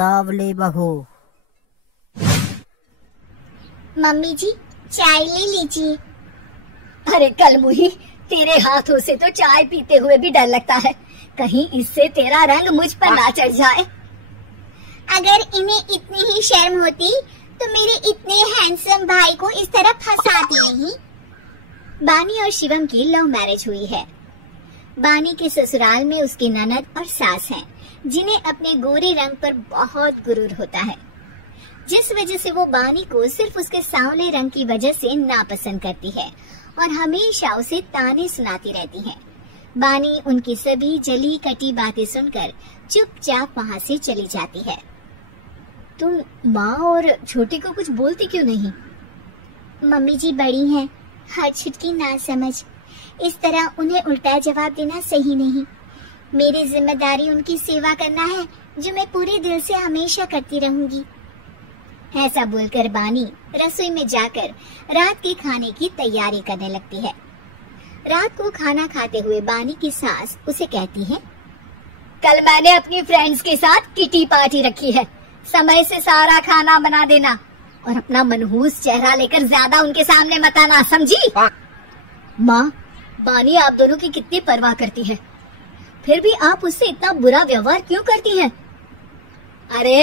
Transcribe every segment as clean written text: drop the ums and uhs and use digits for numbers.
सांवले बहू। मम्मी जी चाय ले लीजिए। अरे कलमुही, तेरे हाथों से तो चाय पीते हुए भी डर लगता है, कहीं इससे तेरा रंग मुझ पर ना चढ़ जाए। अगर इन्हें इतनी ही शर्म होती तो मेरे इतने हैंडसम भाई को इस तरह फंसाती नहीं। बानी और शिवम की लव मैरिज हुई है। बानी के ससुराल में उसकी ननद और सास हैं, जिन्हें अपने गोरे रंग पर बहुत गुरूर होता है, जिस वजह से वो बानी को सिर्फ उसके सांवले रंग की वजह से नापसंद करती है और हमेशा उसे ताने सुनाती रहती है। बानी उनकी सभी जली कटी बातें सुनकर चुपचाप वहाँ से चली जाती है। तुम माँ और छोटी को कुछ बोलती क्यों नहीं? मम्मी जी बड़ी हैं, हर छुटकी ना समझ, इस तरह उन्हें उल्टा जवाब देना सही नहीं। मेरी जिम्मेदारी उनकी सेवा करना है, जो मैं पूरे दिल से हमेशा करती रहूंगी। ऐसा बोलकर बानी रसोई में जाकर रात के खाने की तैयारी करने लगती है। रात को खाना खाते हुए बानी की सास उसे कहती है, कल मैंने अपनी फ्रेंड्स के साथ किटी पार्टी रखी है, समय से सारा खाना बना देना और अपना मनहूस चेहरा लेकर ज्यादा उनके सामने मत आना, समझी? माँ, बानी आप दोनों की कितनी परवाह करती है, फिर भी आप उससे इतना बुरा व्यवहार क्यों करती हैं? अरे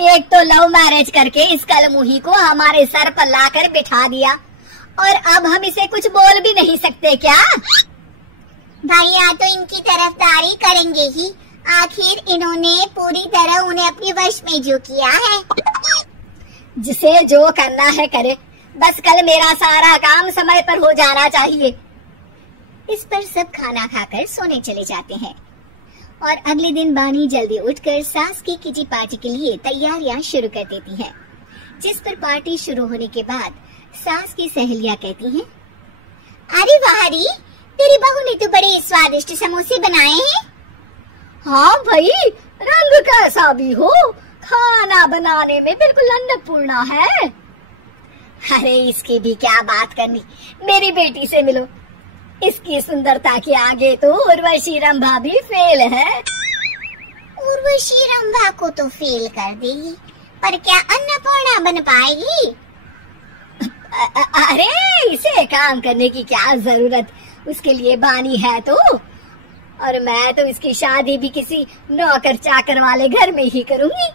एक तो लव मैरिज करके इस कलमुही को हमारे सर पर लाकर बिठा दिया और अब हम इसे कुछ बोल भी नहीं सकते क्या? भैया तो इनकी तरफदारी करेंगे ही, आखिर इन्होंने पूरी तरह उन्हें अपने वश में जो किया है। जिसे जो करना है करे, बस कल मेरा सारा काम समय पर हो जाना चाहिए। इस पर सब खाना खाकर सोने चले जाते हैं और अगले दिन बानी जल्दी उठकर सास की किटी पार्टी के लिए तैयारियां शुरू कर देती है। जिस पर पार्टी शुरू होने के बाद सास की सहेलियां कहती हैं, अरे वाह री, तेरी बहू ने तो बड़े स्वादिष्ट समोसे बनाए हैं। हाँ भाई, रंग कैसा भी हो, खाना बनाने में बिल्कुल अन्नपूर्णा है। अरे इसकी भी क्या बात करनी, मेरी बेटी से मिलो, इसकी सुंदरता के आगे तो उर्वशी रंभा भी फेल है। उर्वशी रंभा को तो फेल कर देगी, पर क्या अन्नपूर्णा बन पाएगी? अरे इसे काम करने की क्या जरूरत, उसके लिए बानी है तो। और मैं तो इसकी शादी भी किसी नौकर चाकर वाले घर में ही करूंगी।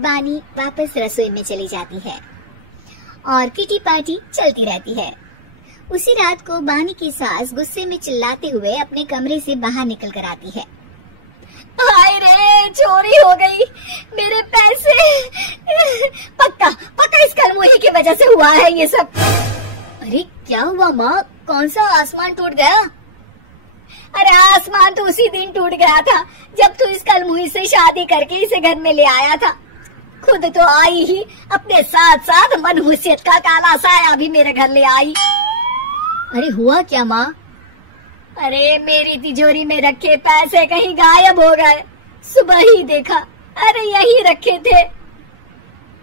बानी वापस रसोई में चली जाती है और किटी पार्टी चलती रहती है। उसी रात को बानी की सास गुस्से में चिल्लाते हुए अपने कमरे से बाहर निकल कर आती है। हाय रे, चोरी हो गई, मेरे पैसे। पक्का इस कलमुही की वजह से हुआ है ये सब। अरे क्या हुआ माँ, कौन सा आसमान टूट गया? अरे आसमान तो उसी दिन टूट गया था जब तू इस कलमुही से शादी करके इसे घर में ले आया था। खुद तो आई ही, अपने साथ साथ मनहूसियत का काला साया भी मेरे घर ले आई। अरे हुआ क्या माँ? अरे मेरी तिजोरी में रखे पैसे कहीं गायब हो गए, सुबह ही देखा, अरे यही रखे थे।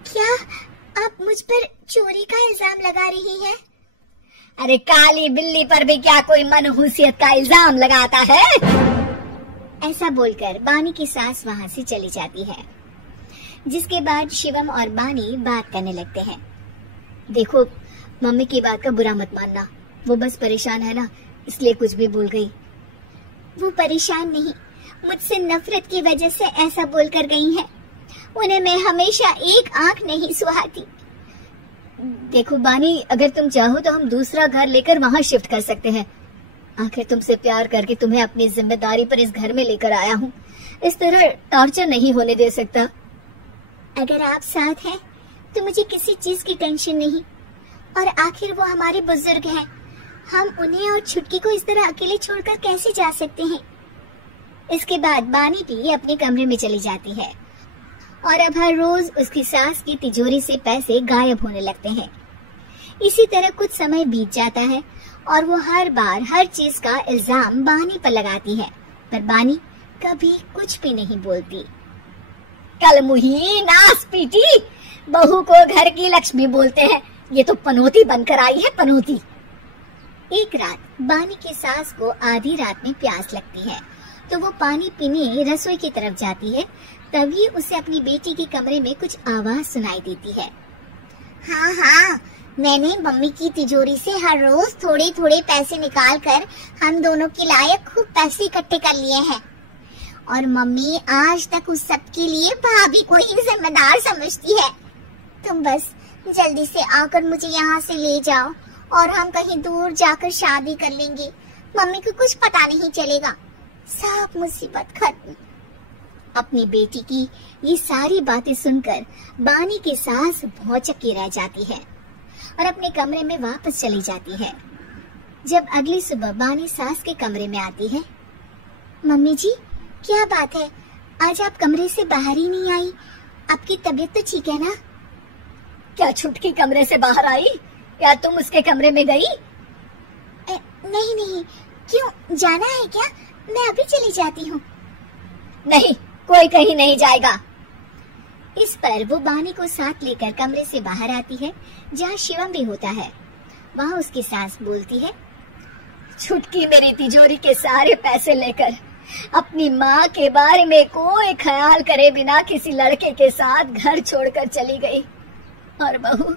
क्या आप मुझ पर चोरी का इल्जाम लगा रही है? अरे काली बिल्ली पर भी क्या कोई मनहूसियत का इल्जाम लगाता है? ऐसा बोलकर बानी की सास वहाँ से चली जाती है। जिसके बाद शिवम और बानी बात करने लगते हैं। देखो, मम्मी की बात का बुरा मत मानना, वो बस परेशान है ना, इसलिए कुछ भी बोल गई। वो परेशान नहीं, मुझसे नफरत की वजह से ऐसा बोलकर गई है। उन्हें मैं हमेशा एक आंख नहीं सुहाती। देखो बानी, अगर तुम चाहो तो हम दूसरा घर लेकर वहाँ शिफ्ट कर सकते हैं। आखिर तुमसे प्यार करके तुम्हें अपनी जिम्मेदारी पर इस घर में लेकर आया हूँ, इस तरह टॉर्चर नहीं होने दे सकता। अगर आप साथ हैं तो मुझे किसी चीज की टेंशन नहीं, और आखिर वो हमारे बुजुर्ग हैं, हम उन्हें और छुटकी को इस तरह अकेले छोड़कर कैसे जा सकते हैं। इसके बाद बानी भी अपने कमरे में चली जाती है और अब हर रोज उसकी सास की तिजोरी से पैसे गायब होने लगते हैं। इसी तरह कुछ समय बीत जाता है और वो हर बार हर चीज का इल्जाम बानी पर लगाती है, पर बानी कभी कुछ भी नहीं बोलती। कलमुही नास पीटी, बहू को घर की लक्ष्मी बोलते हैं, ये तो पनौती बनकर आई है, पनौती। एक रात बानी की सास को आधी रात में प्यास लगती है तो वो पानी पीने रसोई की तरफ जाती है। तभी उसे अपनी बेटी के कमरे में कुछ आवाज सुनाई देती है। हाँ हाँ, मैंने मम्मी की तिजोरी से हर रोज थोड़े थोड़े पैसे निकाल कर हम दोनों के लायक खूब पैसे इकट्ठे कर लिए हैं, और मम्मी आज तक उस सब के लिए भाभी को ही जिम्मेदार समझती है। तुम बस जल्दी से आकर मुझे यहाँ से ले जाओ और हम कहीं दूर जाकर शादी कर लेंगे। मम्मी को कुछ पता नहीं चलेगा, सब मुसीबत खत्म। अपनी बेटी की ये सारी बातें सुनकर बानी की सास भौचक्की रह जाती है और अपने कमरे में वापस चली जाती है। जब अगली सुबह बानी सास के कमरे में आती है, मम्मी जी क्या बात है, आज आप कमरे से बाहर ही नहीं आई? आपकी तबीयत तो ठीक है ना? क्या छुटकी कमरे से बाहर आई या तुम उसके कमरे में गई? नहीं नहीं, क्यों, जाना है क्या? मैं अभी चली जाती हूँ। नहीं, कोई कहीं नहीं जाएगा। इस पर वो बानी को साथ लेकर कमरे से बाहर आती है, जहाँ शिवम भी होता है। वहाँ उसकी सास बोलती है, छुटकी मेरी तिजोरी के सारे पैसे लेकर अपनी माँ के बारे में कोई ख्याल करे बिना किसी लड़के के साथ घर छोड़कर चली गई। और बहू,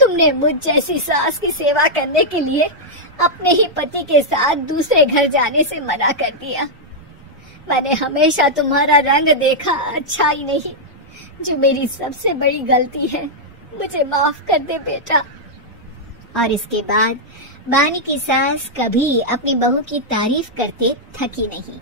तुमने मुझ जैसी सास की सेवा करने के लिए अपने ही पति के साथ दूसरे घर जाने से मना कर दिया। मैंने हमेशा तुम्हारा रंग देखा अच्छा ही नहीं, जो मेरी सबसे बड़ी गलती है। मुझे माफ कर दे बेटा। और इसके बाद बानी की सास कभी अपनी बहू की तारीफ करते थकी नहीं।